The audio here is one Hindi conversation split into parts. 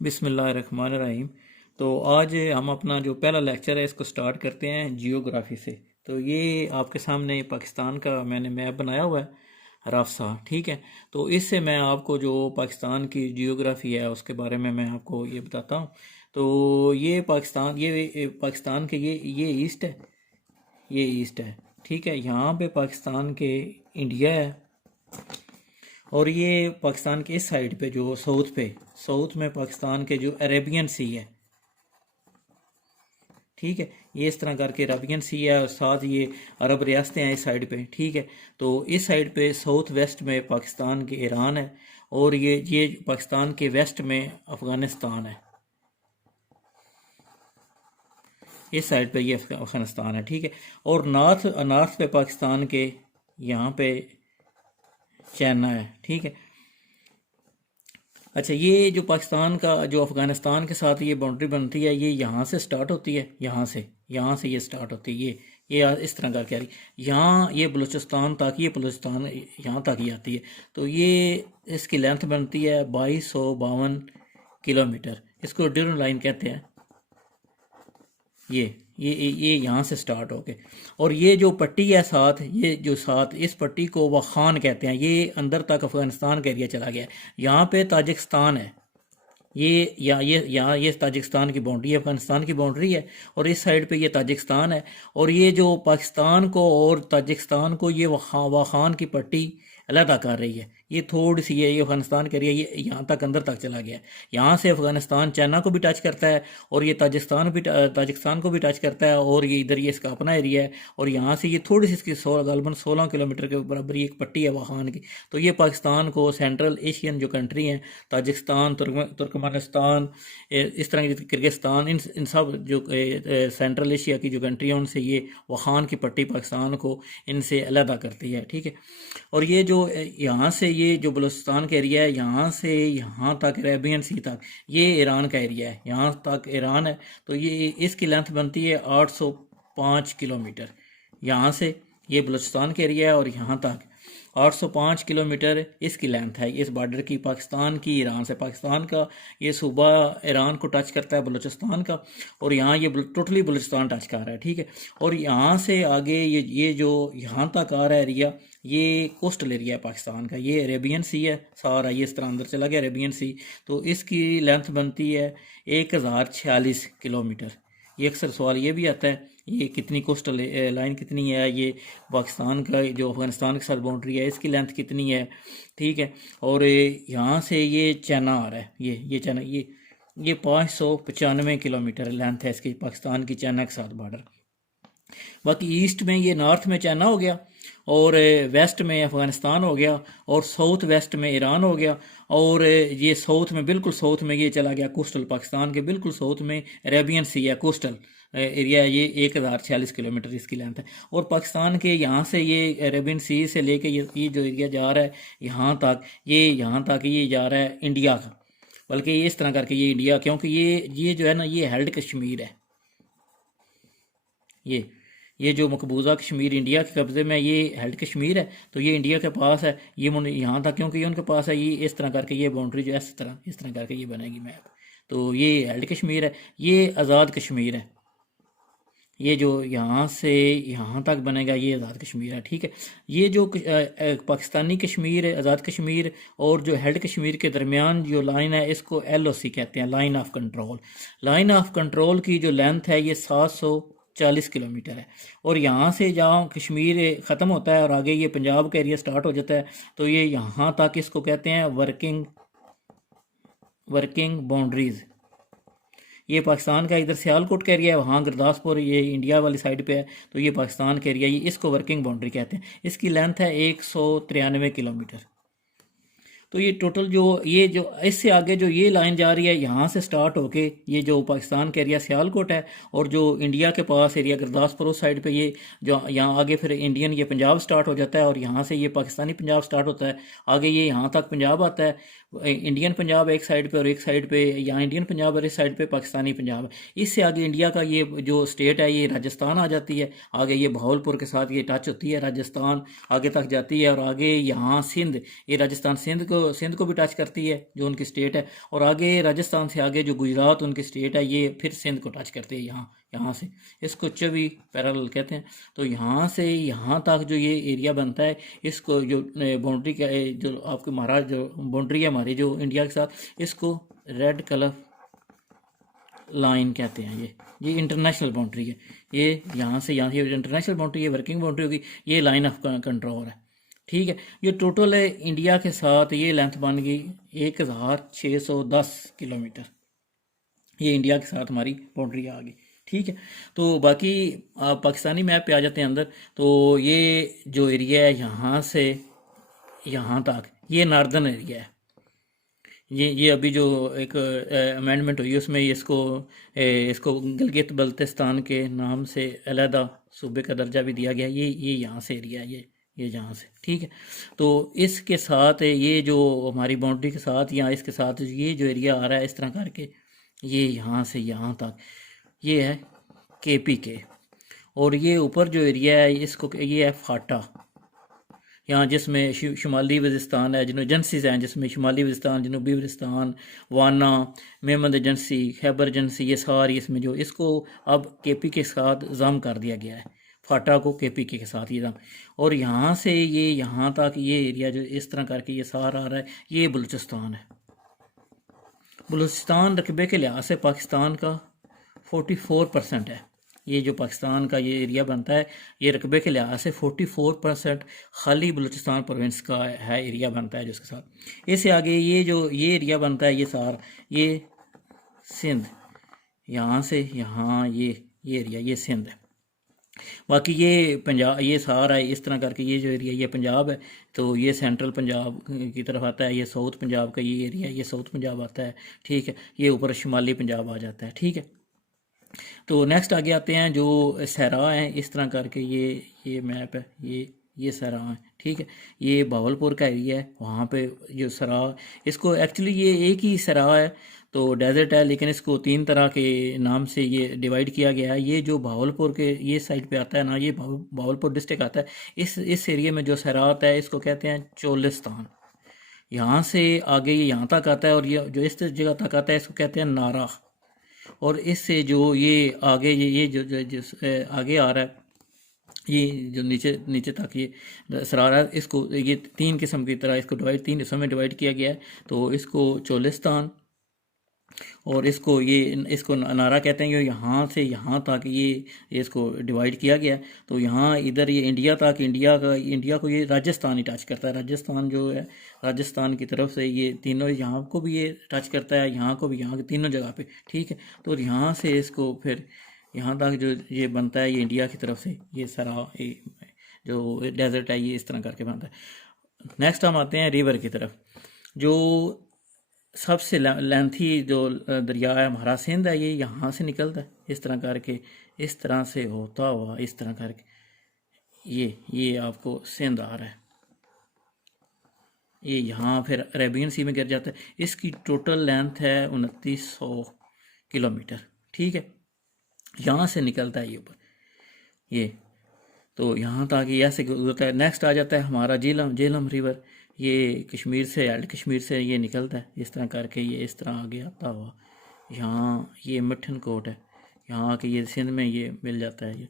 बिस्मिल्लाहिर्रहमानिर्रहीम। तो आज हम अपना जो पहला लेक्चर है इसको स्टार्ट करते हैं जियोग्राफी से। तो ये आपके सामने पाकिस्तान का मैंने मैप बनाया हुआ है रफ सा, ठीक है। तो इससे मैं आपको जो पाकिस्तान की जियोग्राफी है उसके बारे में मैं आपको ये बताता हूँ। तो ये पाकिस्तान के ये ईस्ट है, ये ईस्ट है, ठीक है। यहाँ पे पाकिस्तान के इंडिया है, और ये पाकिस्तान के इस साइड पे जो साउथ में पाकिस्तान के जो अरेबियन सी है, ठीक है। ये इस तरह करके अरेबियन सी है, और साथ ये अरब रियासतें हैं इस साइड पे, ठीक है। तो इस साइड पे साउथ वेस्ट में पाकिस्तान के ईरान है, और ये पाकिस्तान के वेस्ट में अफ़गानिस्तान है। इस साइड पे ये अफ़गानिस्तान है, ठीक है। और नॉर्थ पे पाकिस्तान के यहाँ पे चाइना है, ठीक है। अच्छा, ये जो पाकिस्तान का जो अफ़गानिस्तान के साथ ये बाउंड्री बनती है, ये यहाँ से स्टार्ट होती है, यहाँ से ये स्टार्ट होती है, ये इस तरह करके आ रही, यहाँ ये बलूचिस्तान तक, ये बलूचिस्तान यहाँ तक ही आती है। तो ये इसकी लेंथ बनती है 2252 किलोमीटर। इसको ड्यूरन लाइन कहते हैं। ये यहाँ से स्टार्ट होके, और ये जो पट्टी है साथ, इस पट्टी को वखान कहते हैं। ये अंदर तक अफगानिस्तान का एरिया चला गया है। यहाँ पे ताजिकिस्तान है, ये ताजिकिस्तान की बाउंड्री है, अफगानिस्तान की बाउंड्री है, और इस साइड पे ये ताजिकिस्तान है। और ये जो पाकिस्तान को और ताजिकिस्तान को ये वखान की पट्टी अलहदा कर रही है। ये थोड़ी सी ये अफगानिस्तान का एरिया ये यहाँ तक अंदर तक चला गया है। यहाँ से अफगानिस्तान चाइना को भी टच करता है, और ये ताजिकिस्तान को भी टच करता है, और ये इधर ये इसका अपना एरिया है। और यहाँ से ये थोड़ी सी इसकी गालबन 16 किलोमीटर के बराबर एक पट्टी है वखान की। तो ये पाकिस्तान को सेंट्रल एशियन जो कंट्री हैं, ताजिकिस्तान, तुर्कमेनिस्तान, इस तरह की किर्गिस्तान, इन सब जो सेंट्रल एशिया की जो कंट्री है, उनसे ये वखान की पट्टी पाकिस्तान को इनसे अलहदा करती है, ठीक है। और ये जो यहाँ से ये जो बलूचिस्तान का एरिया है, यहाँ से यहाँ तक अरेबियन सी तक ये ईरान का एरिया है, यहाँ तक ईरान है। तो ये इसकी लेंथ बनती है 805 किलोमीटर। यहाँ से ये बलूचिस्तान का एरिया है, और यहाँ तक 805 किलोमीटर इसकी लेंथ है, इस बॉर्डर की, पाकिस्तान की ईरान से। पाकिस्तान का ये सूबा ईरान को टच करता है, बलूचिस्तान का, और यहाँ ये टोटली बलूचिस्तान टच कर रहा है, ठीक है। और यहाँ से आगे ये जो यहाँ तक आ रहा है एरिया, ये कोस्टल एरिया है पाकिस्तान का। ये अरेबियन सी है सारा, ये इस तरह अंदर चला गया अरेबियन सी। तो इसकी लेंथ बनती है 1046 किलोमीटर। ये अक्सर सवाल ये भी आता है, ये कितनी कोस्टल लाइन कितनी है, ये पाकिस्तान का जो अफगानिस्तान के साथ बाउंड्री है, इसकी लेंथ कितनी है, ठीक है। और यहाँ से ये चाइना आ रहा है, ये चाइना, ये 595 किलोमीटर लेंथ है इसकी, पाकिस्तान की चाइना के साथ बॉर्डर। बाकी ईस्ट में ये नॉर्थ में चाइना हो गया, और वेस्ट में अफ़गानिस्तान हो गया, और साउथ वेस्ट में ईरान हो गया, और ये साउथ में, बिल्कुल साउथ में ये चला गया कोस्टल, पाकिस्तान के बिल्कुल साउथ में अरेबियन सी है, कोस्टल एरिया। ये 1046 किलोमीटर इसकी लेंथ है। और पाकिस्तान के यहाँ से ये अरेबियन सी से लेके ये जो एरिया जा रहा है यहाँ तक ये जा रहा है इंडिया का। बल्कि ये इस तरह करके ये इंडिया, क्योंकि ये जो है ना, ये हेल्ड कश्मीर है। ये जो मकबूजा कश्मीर इंडिया के कब्ज़े में, ये हेल्ड कश्मीर है। तो ये इंडिया के पास है, ये यहाँ तक, क्योंकि ये उनके पास है। ये इस तरह करके ये बाउंड्री जो है इस तरह करके ये बनेगी मैप। तो ये हेल्ड कश्मीर है, ये आज़ाद कश्मीर है। ये जो यहाँ से यहाँ तक बनेगा ये आज़ाद कश्मीर है, ठीक है। ये जो पाकिस्तानी कश्मीर है, आज़ाद कश्मीर, और जो हेल्ड कश्मीर के दरमियान जो लाइन है, इसको LOC कहते हैं, line of control. Line of control की जो लेंथ है ये 740 किलोमीटर है। और यहाँ से जहाँ कश्मीर ख़त्म होता है और आगे ये पंजाब का एरिया स्टार्ट हो जाता है, तो ये यहाँ तक इसको कहते हैं वर्किंग बाउंड्रीज़। ये पाकिस्तान का इधर सियालकोट का एरिया है, वहाँ गुरदासपुर ये इंडिया वाली साइड पे है। तो ये पाकिस्तान का एरिया, ये इसको वर्किंग बाउंड्री कहते हैं। इसकी लेंथ है 193 किलोमीटर। तो ये टोटल ये जो इससे आगे जो ये लाइन जा रही है, यहाँ से स्टार्ट होके ये जो पाकिस्तान का एरिया सियालकोट है, और जो इंडिया के पास एरिया गुरदासपुर उस साइड पे, ये जो यहाँ आगे फिर इंडियन ये पंजाब स्टार्ट हो जाता है, और यहाँ से ये पाकिस्तानी पंजाब स्टार्ट होता है। आगे ये यहाँ तक पंजाब आता है, इंडियन पंजाब एक साइड पे, और एक साइड पे यहाँ इंडियन पंजाब, और इस साइड पे पाकिस्तानी पंजाब। इससे आगे इंडिया का ये जो स्टेट है, ये राजस्थान आ जाती है। आगे ये बहावलपुर के साथ ये टच होती है, राजस्थान आगे तक जाती है, और आगे यहाँ सिंध, ये राजस्थान सिंध को सिंध को भी टच करती है, जो उनकी स्टेट है, और आगे राजस्थान से आगे जो गुजरात उनकी स्टेट है, ये फिर सिंध को टच करती है यहाँ यहाँ से। इसको चवी पैरेलल कहते हैं। तो यहाँ से यहाँ तक जो ये एरिया बनता है, इसको जो बाउंड्री का जो आपके महाराज जो बाउंड्री है हमारी जो इंडिया के साथ, इसको रेड कलर लाइन कहते हैं। ये इंटरनेशनल बाउंड्री है। ये यहाँ से यहाँ, ये इंटरनेशनल बाउंड्री है, वर्किंग बाउंड्री होगी, ये लाइन ऑफ कंट्रोल है। ठीक है, ये टोटल है इंडिया के साथ ये लेंथ बन गई 1610 किलोमीटर। ये इंडिया के साथ हमारी बाउंड्री आ गई। ठीक है, तो बाकी आप पाकिस्तानी मैप पे आ जाते हैं अंदर। तो ये जो एरिया है यहाँ से यहाँ तक, ये नार्दर्न एरिया है। ये अभी जो एक अमेंडमेंट हुई उसमें इसको गिलगित बल्तिस्तान के नाम से अलहदा सूबे का दर्जा भी दिया गया। ये यहाँ से एरिया है, ये यहाँ से। ठीक है, तो इसके साथ ये जो हमारी बाउंड्री के साथ या इसके साथ ये जो एरिया आ रहा है इस तरह करके, ये यहाँ से यहाँ तक ये है KPK। और ये ऊपर जो एरिया है इसको ये है फाटा, यहाँ जिसमें शुमाली वज़ीरिस्तान है, जिन्होंने एजेंसीज हैं, जिसमें शुमाली वज़ीरिस्तान, जनूबी वज़ीरिस्तान, वाना, मेहमद एजेंसी, खैबर एजेंसी, ये सारी इसमें जो इसको अब KPK के साथ ज़म कर दिया गया है। फाटा को KPK के साथ ये ज़म। और यहाँ से ये यहाँ तक ये एरिया जो इस तरह करके ये सारा आ रहा है, ये बलूचिस्तान है। बलूचिस्तान रकबे के लिहाज से पाकिस्तान का 44% है। ये जो पाकिस्तान का ये एरिया बनता है, ये रकबे के लिहाज से 44% खाली बलूचिस्तान प्रोविंस का है एरिया बनता है जिसके साथ। इससे आगे ये जो ये एरिया बनता है, ये सारा ये सिंध, यहाँ से यहाँ ये एरिया ये सिंध है। बाकी ये पंजाब, ये सारा है इस तरह करके, ये जो एरिया ये पंजाब है, तो ये सेंट्रल पंजाब की तरफ आता है। ये साउथ पंजाब का ये एरिया, ये साउथ पंजाब आता है। ठीक है, ये ऊपर शुमाली पंजाब आ जाता है। ठीक है, तो नेक्स्ट आगे आते हैं जो सहरा हैं इस तरह करके, ये मैप है, ये सहरा है। ठीक है, ये भावलपुर का एरिया है। वहाँ पे जो सरा, इसको एक्चुअली ये एक ही सरा है, तो डेजर्ट है, लेकिन इसको 3 तरह के नाम से ये डिवाइड किया गया है। ये जो भावलपुर के ये साइड पे आता है ना, ये भावलपुर डिस्ट्रिक्ट आता है। इस एरिया में जो सहरा आता है इसको कहते हैं चोलिस्तान। यहाँ से आगे ये यहाँ तक आता है, और ये जो इस जगह तक आता है इसको कहते हैं नारा। और इससे जो ये आगे ये जो आगे आ रहा है, ये जो नीचे तक ये सरारा, इसको ये 3 किस्म की तरह इसको 3 हिस्सों में डिवाइड किया गया है। तो इसको चोलिस्तान और इसको नारा कहते हैं। ये यहाँ से यहाँ तक ये इसको डिवाइड किया गया है। तो यहाँ इधर ये इंडिया तक, इंडिया को ये राजस्थान ही टच करता है। राजस्थान जो है, राजस्थान की तरफ से ये तीनों, यहाँ को भी ये टच करता है, यहाँ को भी, यहाँ की तीनों जगह पे। ठीक है, तो यहाँ से इसको फिर यहाँ तक जो ये बनता है, ये इंडिया की तरफ से ये सारा जो डेजर्ट है ये इस तरह करके बनता है। नेक्स्ट हम आते हैं रिवर की तरफ। जो सबसे लेंथी जो दरिया है हमारा सिंध है, ये यहाँ से निकलता है इस तरह करके, इस तरह से होता हुआ इस तरह करके ये आपको सिंध आ रहा है। ये यहाँ फिर अरेबियन सी में गिर जाता है। इसकी टोटल लेंथ है 2900 किलोमीटर। ठीक है, यहाँ से निकलता है ये ऊपर ये, तो यहाँ तक ये ऐसे गुजरता है। नेक्स्ट आ जाता है हमारा झेलम रिवर। ये कश्मीर से, कश्मीर से ये निकलता है इस तरह करके, ये इस तरह आगे आता हुआ यहाँ ये मिठन कोट है, यहाँ के ये सिंध में ये मिल जाता है।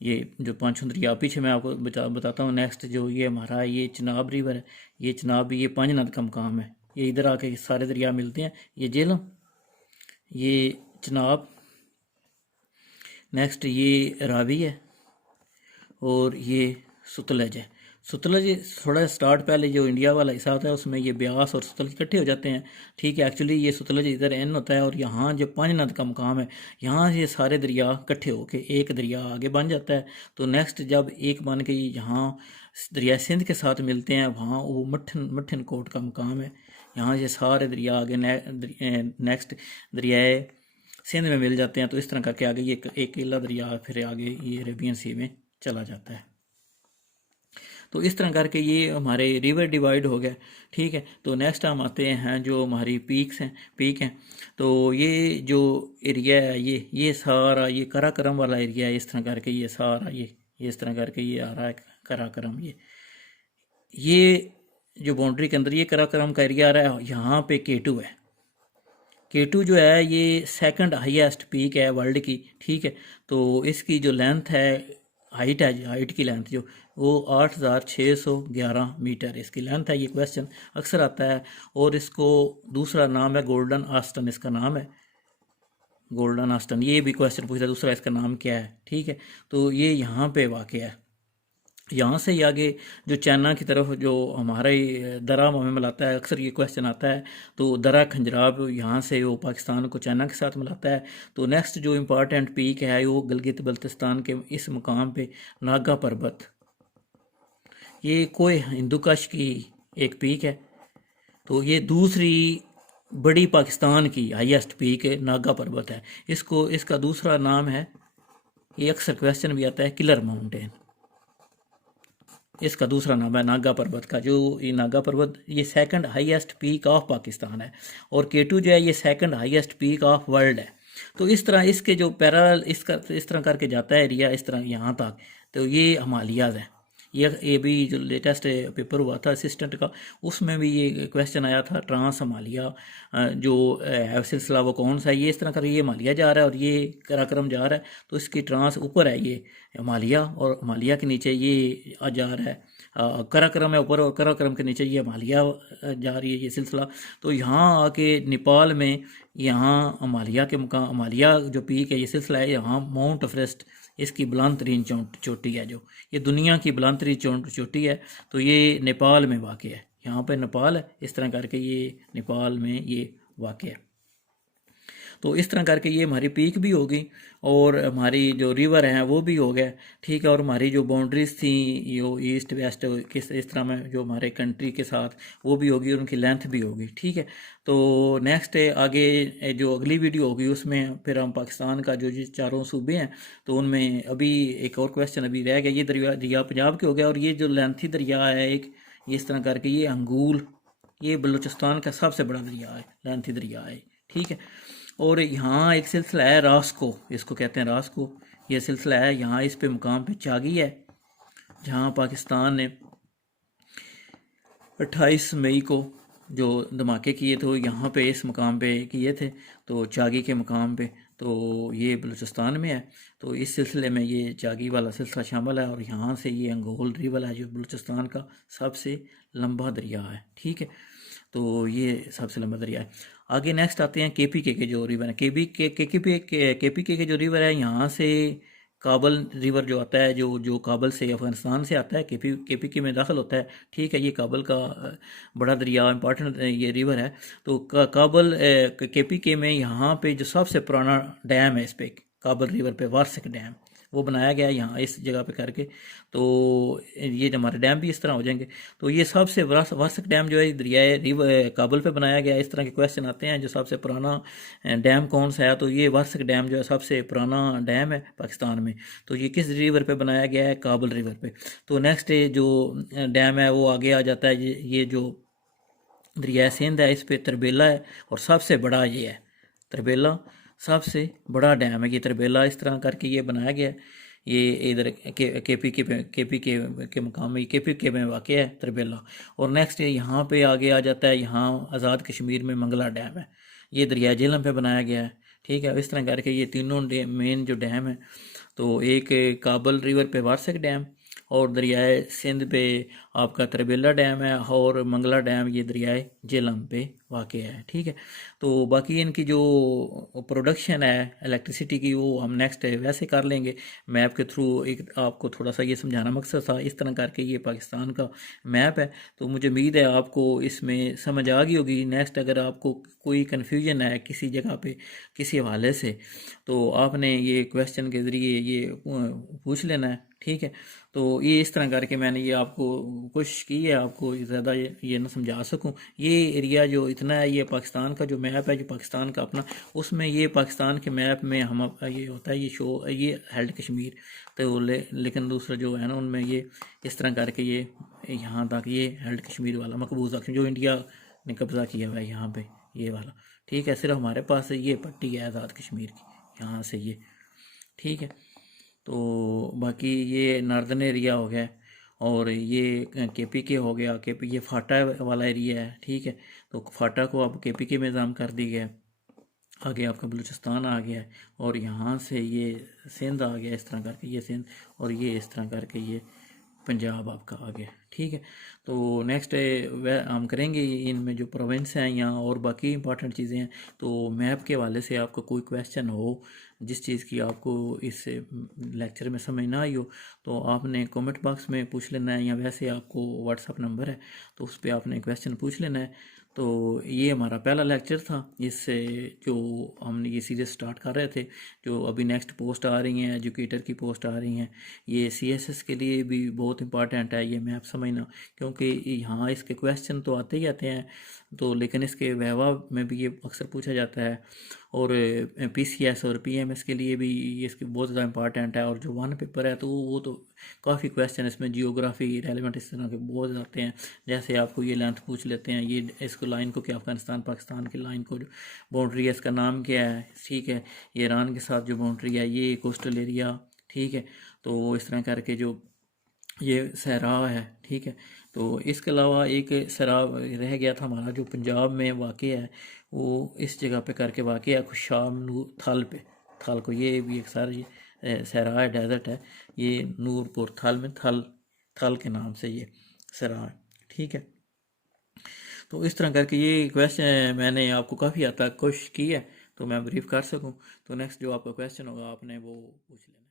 ये जो 5 दरिया पीछे मैं आपको बताता हूँ। नेक्स्ट जो ये हमारा ये चिनाब रिवर है, ये चिनाब भी ये 5 नद का मकाम है। ये इधर आके सारे दरिया मिलते हैं। ये झेलम, ये चिनाब, नेक्स्ट ये रावी है, और ये सतलज है। सतलज थोड़ा स्टार्ट पहले जो इंडिया वाला हिस्सा होता है उसमें ये ब्यास और सतलज इकट्ठे हो जाते हैं। ठीक है, एक्चुअली ये सतलज इधर एन होता है, और यहाँ जो 5 नद का मकाम है, यहाँ ये सारे दरिया इकट्ठे होके एक दरिया आगे बन जाता है। तो नेक्स्ट जब एक बन के यहाँ दरिया सिंध के साथ मिलते हैं, वहाँ वो मिठन कोट का मकाम है। यहाँ ये सारे दरिया आगे नेक्स्ट दरियाए सिंध में मिल जाते हैं। तो इस तरह करके आगे ये एक किला दरिया फिर आगे ये अरेबियन सी में चला जाता है। तो इस तरह करके ये हमारे रिवर डिवाइड हो गया। ठीक है, तो नेक्स्ट हम आते हैं जो हमारी पीक हैं। तो ये जो एरिया है, ये सारा ये कराकरम वाला एरिया है। इस तरह करके ये सारा ये इस तरह करके ये आ रहा है कराकरम। ये जो बाउंड्री के अंदर ये कराक्रम का एरिया आ रहा है, यहाँ पे K2 है। K2 जो है ये सेकंड हाईएस्ट पीक है वर्ल्ड की, ठीक है। तो इसकी जो लेंथ है, हाइट है, हाइट की लेंथ जो वो 8611 मीटर इसकी लेंथ है। ये क्वेश्चन अक्सर आता है। और इसको दूसरा नाम है गोल्डन आस्टन, इसका नाम है गोल्डन आस्टन। ये भी क्वेश्चन पूछता है दूसरा इसका नाम क्या है, ठीक है। तो ये यहाँ पे वाक़ है। यहाँ से ही आगे जो चाइना की तरफ जो हमारा ही दरा हमें मिलाता है, अक्सर ये क्वेश्चन आता है। तो दरा खंजराब यहाँ से वो पाकिस्तान को चाइना के साथ मिलाता है। तो नेक्स्ट जो इम्पॉर्टेंट पीक है वो गिलगित बल्तिस्तान के इस मुकाम पे नागा पर्वत, ये कोई हिंदुकुश की एक पीक है। तो ये दूसरी बड़ी पाकिस्तान की हाईएस्ट पीक नागा पर्वत है। इसका दूसरा नाम है, ये अक्सर क्वेश्चन भी आता है, किलर माउंटेन। इसका दूसरा नाम है नागा पर्वत का। जो ये नागा पर्वत ये second highest peak of Pakistan है। और K2 जो है ये second highest peak of world है। तो इस तरह इसके जो पैरेलल इस तरह करके जाता है एरिया इस तरह यहाँ तक। तो ये हिमालयाज़ है। ये भी जो लेटेस्ट पेपर हुआ था असिस्टेंट का, उसमें भी ये क्वेश्चन आया था, ट्रांस हिमालय जो है सिलसिला वो कौन सा है। ये इस तरह कर ये हिमालय जा रहा है और ये कराक्रम जा रहा है। तो इसकी ट्रांस ऊपर है ये हिमालय, और हिमालय के नीचे ये जा रहा है कराक्रम है ऊपर, और कराक्रम के नीचे ये हिमालय जा रही है ये सिलसिला। तो यहाँ आके नेपाल में यहाँ हिमालय के मुकाम, हिमालय जो पीक है ये सिलसिला है, यहाँ माउंट एवरेस्ट इसकी बुलंद तरीन चोटी है, जो ये दुनिया की बुलंद तरीन चोटी है। तो ये नेपाल में वाक़ है, यहाँ पे नेपाल है, इस तरह करके ये नेपाल में ये वाक़ है। तो इस तरह करके ये हमारी पीक भी होगी और हमारी जो रिवर हैं वो भी हो गया, ठीक है। और हमारी जो बाउंड्रीज थी यो ईस्ट वेस्ट किस इस तरह में जो हमारे कंट्री के साथ वो भी होगी और उनकी लेंथ भी होगी, ठीक है। तो नेक्स्ट आगे जो अगली वीडियो होगी उसमें फिर हम पाकिस्तान का जो चारों सूबे हैं तो उनमें अभी एक और क्वेश्चन अभी रह गया। ये दरिया पंजाब के हो गया। और ये जो लेंथी दरिया है एक, ये इस तरह करके ये अंगूल, ये बलूचिस्तान का सबसे बड़ा दरिया है, लेंथी दरिया है, ठीक है। और यहाँ एक सिलसिला है रास्को, इसको कहते हैं रास्को, ये सिलसिला है। यहाँ इस पे मुकाम पे चागी है, जहाँ पाकिस्तान ने 28 मई को जो धमाके किए थे यहाँ पे इस मुकाम पे किए थे, तो चागी के मुकाम पे। तो ये बलूचिस्तान में है। तो इस सिलसिले में ये चागी वाला सिलसिला शामिल है। और यहाँ से ये अंगोल रिवर है जो बलूचिस्तान का सबसे लंबा दरिया है, ठीक है। तो ये सबसे लंबा दरिया है। आगे नेक्स्ट आते हैं KPK के जो रिवर है, KPK के जो रिवर है, यहाँ से काबल रिवर जो आता है, जो काबल से अफगानिस्तान से आता है, KPK में दाखिल होता है, ठीक है। ये काबल का बड़ा दरिया इंपॉर्टेंट ये रिवर है। तो काबल KPK में यहाँ पे जो सबसे पुराना डैम है इस पे काबल रिवर पे, वार्सिक डैम, वो बनाया गया है यहाँ इस जगह पे करके। तो ये जो हमारे डैम भी इस तरह हो जाएंगे। तो ये सबसे वार्सिक डैम जो है दरियाए रिवर काबुल पे बनाया गया है। इस तरह के क्वेश्चन आते हैं, जो सबसे पुराना डैम कौन सा है। तो ये वार्सिक डैम जो है सबसे पुराना डैम है पाकिस्तान में। तो ये किस रिवर पे बनाया गया है, काबुल रिवर पे। तो नेक्स्ट जो डैम है वो आगे आ जाता है, ये जो दरिया सिंध है इस पे तरबेला है, और सबसे बड़ा ये है तरबेला, सबसे बड़ा डैम है ये तरबेला। इस तरह करके ये बनाया गया है। ये इधर KPK के मुकाम में, KPK में वाक़ है तरबेला। और नेक्स्ट यहाँ पे आगे आ जाता है, यहाँ आज़ाद कश्मीर में मंगला डैम है, ये दरिया झेलम पे बनाया गया है, ठीक है। इस तरह करके ये तीनों मेन जो डैम है, तो एक काबल रिवर पे वार्सिक डैम, और दरियाए सिंध पे आपका तरबेला डैम है, और मंगला डैम ये दरियाए झेलम पे वाक़ है, ठीक है। तो बाकी इनकी जो प्रोडक्शन है इलेक्ट्रिसिटी की वो हम नेक्स्ट वैसे कर लेंगे मैप के थ्रू। एक आपको थोड़ा सा ये समझाना मकसद था। इस तरह करके ये पाकिस्तान का मैप है। तो मुझे उम्मीद है आपको इसमें समझ आ गई होगी। नेक्स्ट अगर आपको कोई कन्फ्यूजन है किसी जगह पे किसी हवाले से, तो आपने ये क्वेश्चन के ज़रिए ये पूछ लेना है, ठीक है। तो ये इस तरह करके मैंने ये आपको कोशिश की है आपको ज़्यादा ये ना समझा सकूं। ये एरिया जो इतना है, ये पाकिस्तान का जो मैप है, जो पाकिस्तान का अपना, उसमें ये पाकिस्तान के मैप में हम ये होता है, ये शो ये हेल्ड कश्मीर। तो लेकिन दूसरा जो है ना उनमें ये इस तरह करके ये यहाँ तक ये हेल्ड कश्मीर वाला मकबूजा जो इंडिया ने कब्ज़ा किया हुआ है यहाँ पे ये वाला, ठीक है। सिर्फ हमारे पास ये पट्टी है आज़ाद कश्मीर की, यहाँ से ये, ठीक है। तो बाकी ये नॉर्दर्न एरिया हो गया। और ये KPK हो गया, KPK ये फाटा वाला एरिया है, ठीक है। तो फाटा को अब KPK में नाम कर दी गया है। आगे आपका बलूचिस्तान आ गया है, और यहाँ से ये सिंध आ गया, इस तरह करके ये सिंध, और ये इस तरह करके ये पंजाब आपका आ गया, ठीक है। तो नेक्स्ट वह हम करेंगे इनमें जो प्रोविंस हैं यहाँ और बाकी इंपॉर्टेंट चीज़ें हैं। तो मैप के हवाले से आपको कोई क्वेश्चन हो, जिस चीज़ की आपको इस लेक्चर में समझ ना आई हो, तो आपने कमेंट बॉक्स में पूछ लेना है, या वैसे आपको व्हाट्सअप नंबर है तो उस पर आपने क्वेश्चन पूछ लेना है। तो ये हमारा पहला लेक्चर था, इससे जो हमने ये सीरीज स्टार्ट कर रहे थे, जो अभी नेक्स्ट पोस्ट आ रही हैं, एजुकेटर की पोस्ट आ रही हैं, ये CSS के लिए भी बहुत इंपॉर्टेंट है ये मैप समझना, क्योंकि यहाँ इसके क्वेश्चन तो आते ही आते हैं, तो लेकिन इसके वहवा में भी ये अक्सर पूछा जाता है। और PCS और PMS के लिए भी ये इसकी बहुत ज़्यादा इंपॉर्टेंट है। और जो वन पेपर है तो वो तो काफ़ी क्वेश्चन इसमें जियोग्राफी रेलिवेंट इस तरह के बहुत आते हैं। जैसे आपको ये लेंथ पूछ लेते हैं, ये इसको लाइन को क्या, अफगानिस्तान पाकिस्तान की लाइन को जो बाउंड्री है इसका नाम क्या है, ठीक है। ये ईरान के साथ जो बाउंड्री है ये कोस्टल एरिया, ठीक है। तो इस तरह करके जो ये सहरा है, ठीक है। तो इसके अलावा एक सहरा रह गया था हमारा जो पंजाब में वाक़ है, वो इस जगह पे करके वाक़ है, खुशाम नूर थल पे, थल को, ये भी एक सारी सहरा है, डेजर्ट है, ये नूरपुर थल में, थल थल के नाम से ये सहरा है, ठीक है। तो इस तरह करके ये क्वेश्चन मैंने आपको काफ़ी हद तक कोशिश की है तो मैं ब्रीफ कर सकूं। तो नेक्स्ट जो आपका क्वेश्चन होगा आपने वो पूछ लेना।